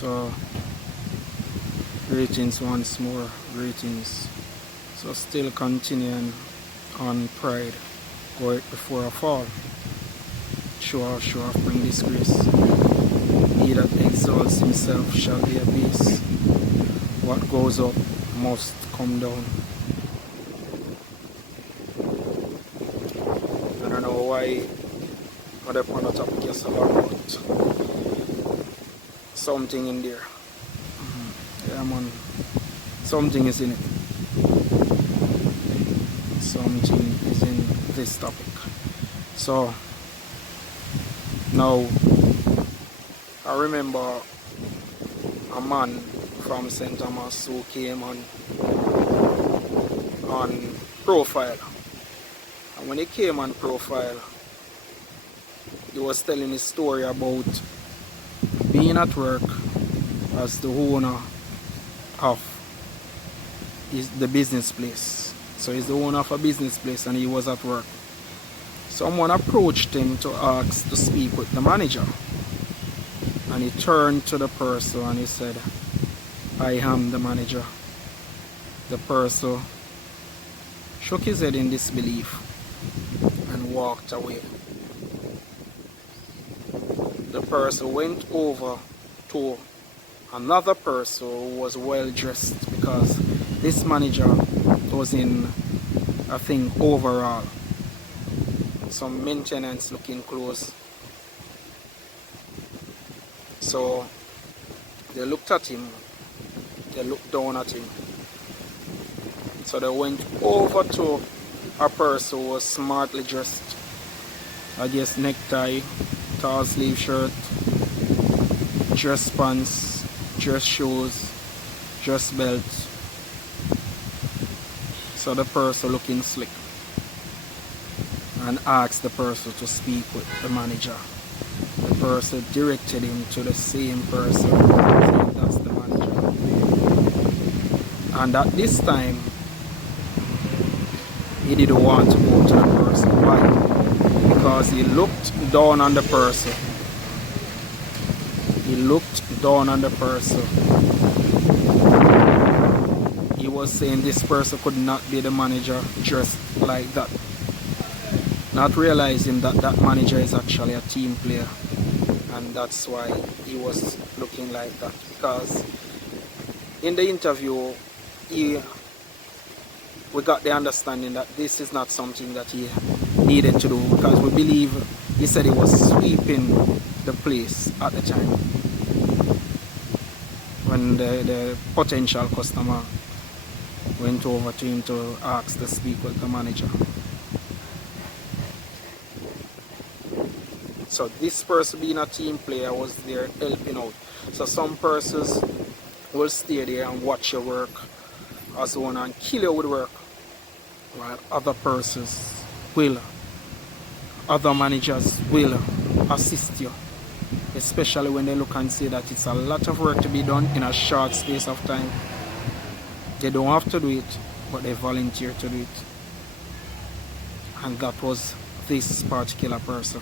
So greetings once more, greetings. So still continuing on pride, go it before a fall. Show off, bring disgrace. He that exalts himself shall be abased. What goes up must come down. I don't know why other on the topic is about something in there. Yeah man, something is in it. Something is in this topic. So now I remember a man from St. Thomas who came on profile, and when he came on profile he was telling his story about being at work as the owner of the business place. So he's the owner of a business place and he was at work. Someone approached him to ask to speak with the manager, and he turned to the person and he said, "I am the manager." The person shook his head in disbelief and walked away. The person went over to another person who was well dressed, because this manager was in, I think, overall, some maintenance looking clothes. So they looked at him, they looked down at him. So they went over to a person who was smartly dressed. I guess necktie, tall sleeve shirt, dress pants, dress shoes, dress belt. So the person looking slick, and asked the person to speak with the manager. The person directed him to the same person, saying that's the manager. And at this time, he didn't want to go to the person. Why? Because he looked down on the person. He looked down on the person. He was saying this person could not be the manager dressed like that, not realizing that that manager is actually a team player, and that's why he was looking like that. Because in the interview we got the understanding that this is not something that he needed to do, because we believe he said he was sweeping the place at the time when the potential customer went over to him to ask to speak with the manager. So this person, being a team player, was there helping out. So some persons will stay there and watch your work as one and kill you with work, while other persons will, other managers will assist you, especially when they look and see that it's a lot of work to be done in a short space of time. They don't have to do it, but they volunteer to do it. And that was this particular person.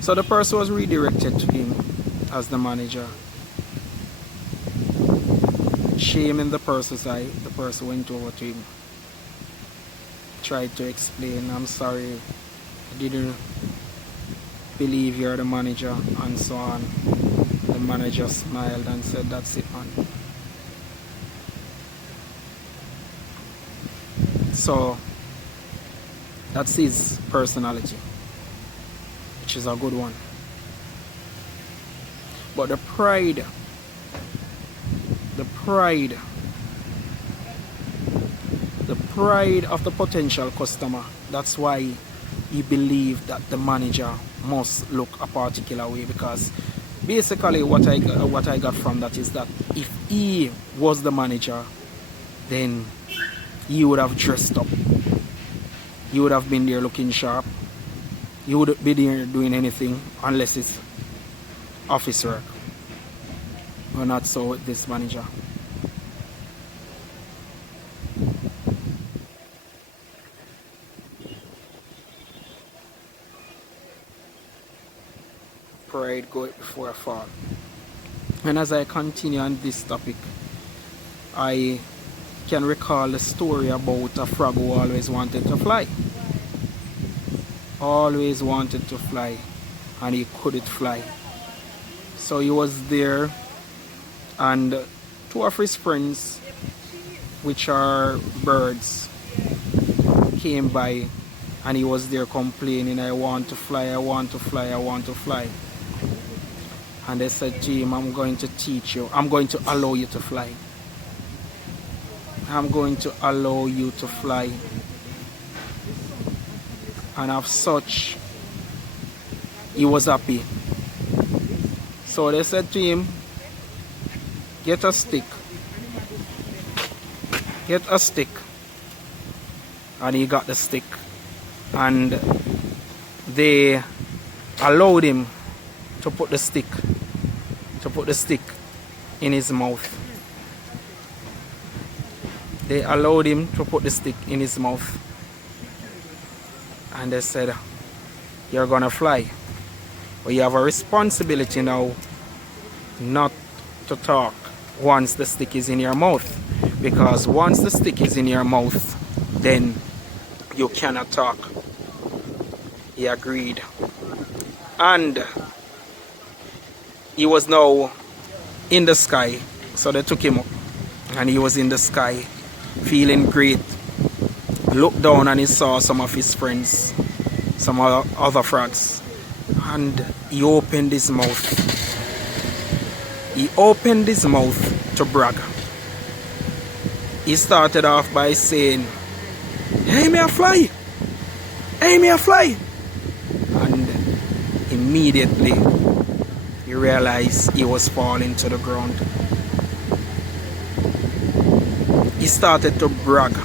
So the person was redirected to him as the manager. Shame in the person's eye, the person went over to him, tried to explain, "I'm sorry, I didn't believe you're the manager," and so on. The manager smiled and said, "That's it, man." So that's his personality, which is a good one. But the pride of the potential customer, that's why he believed that the manager must look a particular way. Because basically what I got from that is that if he was the manager, then he would have dressed up, he would have been there looking sharp, he wouldn't be there doing anything unless it's office work. But not so with this manager. Pride goeth before a fall. And as I continue on this topic, I can recall a story about a frog who always wanted to fly. Always wanted to fly, and he couldn't fly. So he was there, and two of his friends, which are birds, came by, and he was there complaining, I want to fly, I want to fly, I want to fly. And they said to him, I'm going to teach you, I'm going to allow you to fly. I'm going to allow you to fly. And as such, he was happy. So they said to him, get a stick. Get a stick. And he got the stick. And they allowed him to put the stick in his mouth. They allowed him to put the stick in his mouth. And they said, you're gonna fly. But you have a responsibility now not to talk once the stick is in your mouth. Because once the stick is in your mouth, then you cannot talk. He agreed. And he was now in the sky. So they took him up. And he was in the sky, feeling great. Looked down and he saw some of his friends, some other frogs. And he opened his mouth. He opened his mouth to brag. He started off by saying, hey, me a fly! Hey, me a fly! And immediately he realized he was falling to the ground. He started to brag,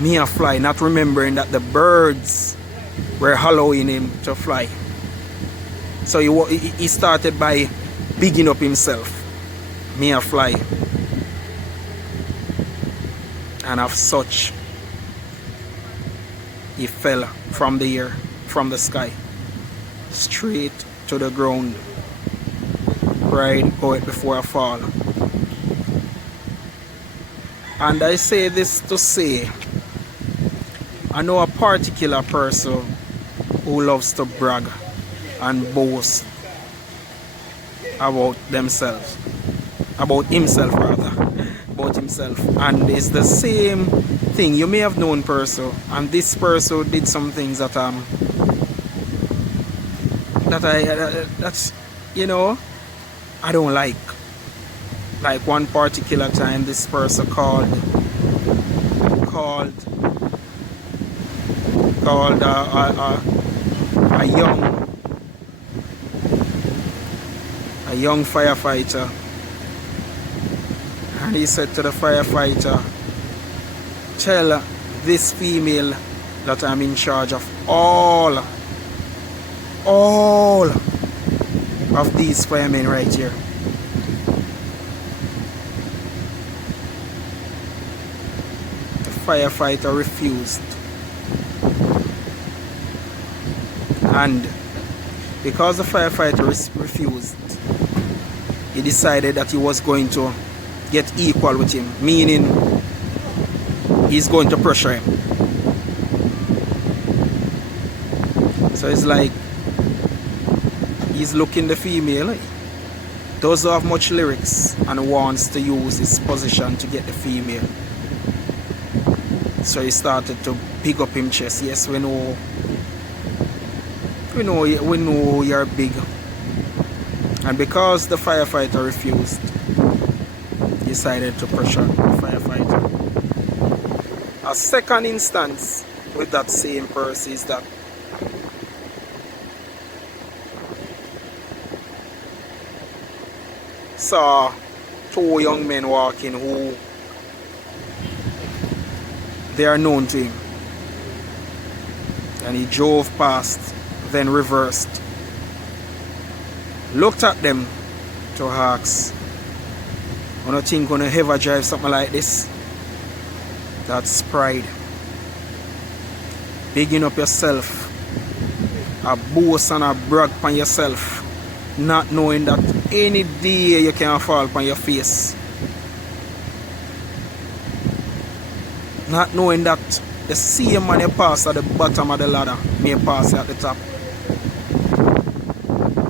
me a fly, not remembering that the birds were allowing him to fly. So he started by bigging up himself, me a fly. And as such, he fell from the air, from the sky, straight to the ground. Pride goeth before a fall. And I say this to say, I know a particular person who loves to brag and boast about themselves, about himself rather, about himself. And it's the same thing. You may have known person, and this person did some things that that's, you know, I don't like. Like one particular time, this person called a young firefighter, and he said to the firefighter, tell this female that I'm in charge of all of these firemen right here. Firefighter refused, and because the firefighter refused, he decided that he was going to get equal with him, meaning he's going to pressure him. So it's like he's looking the female, doesn't have much lyrics, and wants to use his position to get the female. So he started to pick up him chest. Yes, we know you're big. And because the firefighter refused, he decided to pressure the firefighter. A second instance with that same person is that saw two young men walking who they are known to him, and he drove past, then reversed, looked at them to ask, I don't think gonna ever drive something like this. That's pride. Bigging up yourself, a boast and a brag on yourself, not knowing that any day you can fall upon your face. Not knowing that the same man you pass at the bottom of the ladder may pass at the top.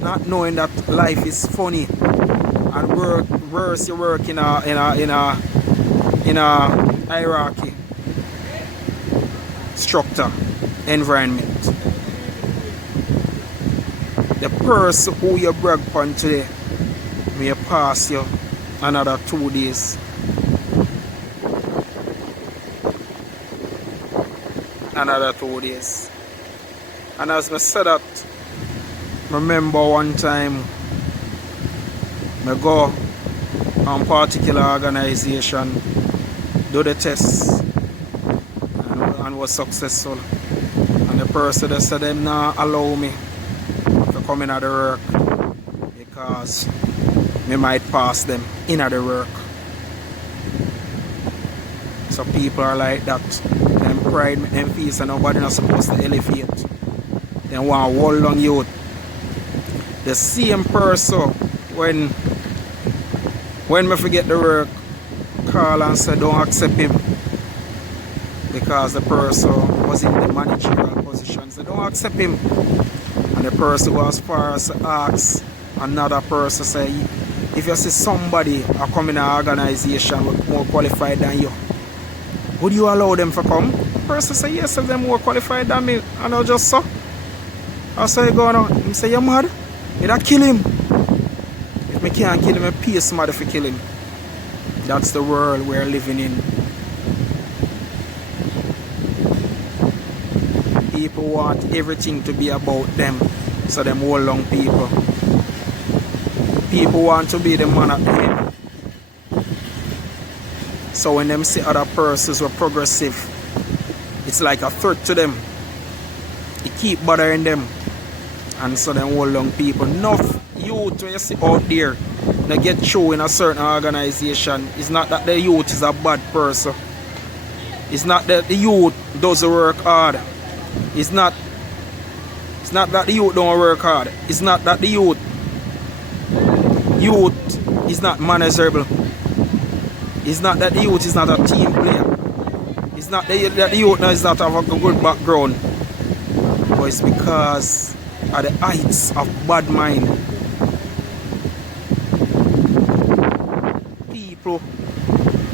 Not knowing that life is funny and worse you work in a hierarchy structure environment. The person who you brag upon today may pass you another 2 days. Another 2 days. And as I said that, remember one time I go on particular organization, do the test and was successful. And the person that said them not allow me to come in at the work because me might pass them in at the work. So people are like that. Them pride, them fees, and nobody not supposed to elevate. They want to hold on youth. The same person when me forget the work, call and say don't accept him because the person was in the managerial position. So don't accept him. And the person was as far as to ask another person, say, if you see somebody come in an organization with more qualified than you, would you allow them to come? The person say yes, if they're more qualified than me. And I just so. I say you go now. He say you're mad? You don't kill him. If me can't kill him, I pay somebody to kill him. That's the world we're living in. People want everything to be about them. So them hold on people. People want to be the man at the end. So when them see other persons were progressive, it's like a threat to them. It keep bothering them. And so them hold on people. Enough youth when you see out there they get through in a certain organization. It's not that the youth is a bad person. It's not that the youth doesn't work hard. It's not that the youth don't work hard. It's not that the youth is not manageable. It's not that the youth is not a team player. It's not that the youth is not have a good background. But it's because of the heights of bad mind. People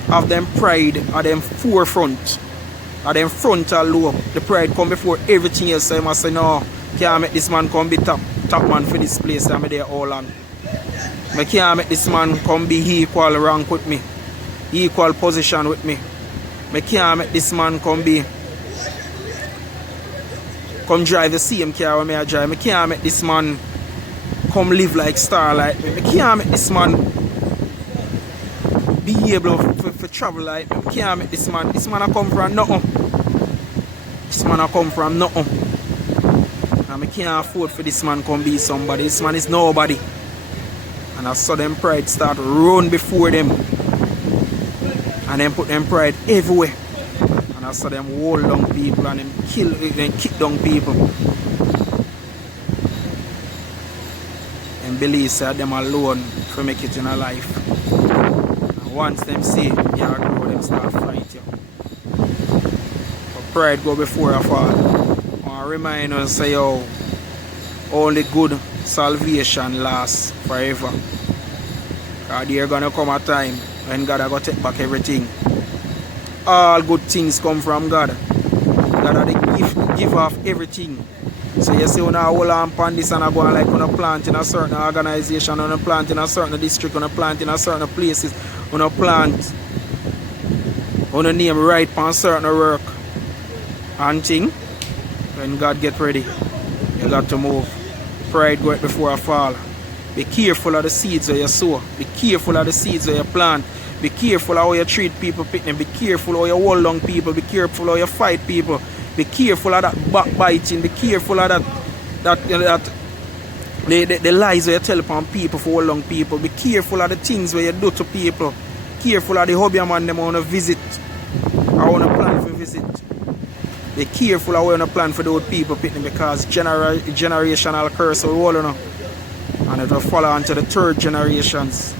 have them pride at them forefront. At them frontal lobe. The pride come before everything else. So you must say, no, can't make this man come be top man for this place. I'm there all along. I can't make this man come be equal rank with me. Equal position with me. I can't make this man come drive the same car when I drive. I can't make this man come live like star like me. I can't make this man be able to travel like me. I can't make this man. This man I come from nothing. This man I come from nothing. And I can't afford for this man come be somebody. This man is nobody. And I saw them pride start run before them. And then put them pride everywhere. And I saw them hold down people and them kick down people. And believe that them alone for make it in a life. And once them see you grow, them start fight you. But pride go before a fall. I remind us say yo, only good salvation lasts forever. Because there's gonna come a time when God is going to take back everything. All good things come from God. God is the giver of everything. So you see, when I hold on upon this and I go on like when I plant in a certain organization, when I plant in a certain district, when I plant in a certain places, when I plant, when I name right on certain work and thing, when God get ready, you got to move. Pride go before a fall. Be careful of the seeds that you sow. Be careful of the seeds that you plant. Be careful of how you treat people. Be careful how you hold on people. Be careful how you fight people. Be careful of that backbiting. Be careful of the lies that you tell upon people for hold on people. Be careful of the things where you do to people. Careful of the hobby man them want to visit. I want to plan for visit. Be careful of how you want to plan for those people because generational curse will hold on. And it will follow on to the third generations.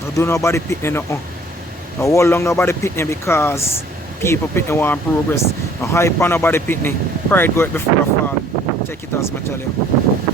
Don't do nobody pitney no. No hold long nobody pitney because people pitney want progress. No hype on nobody pitney. Pride go it before a fall. Check it as I tell you.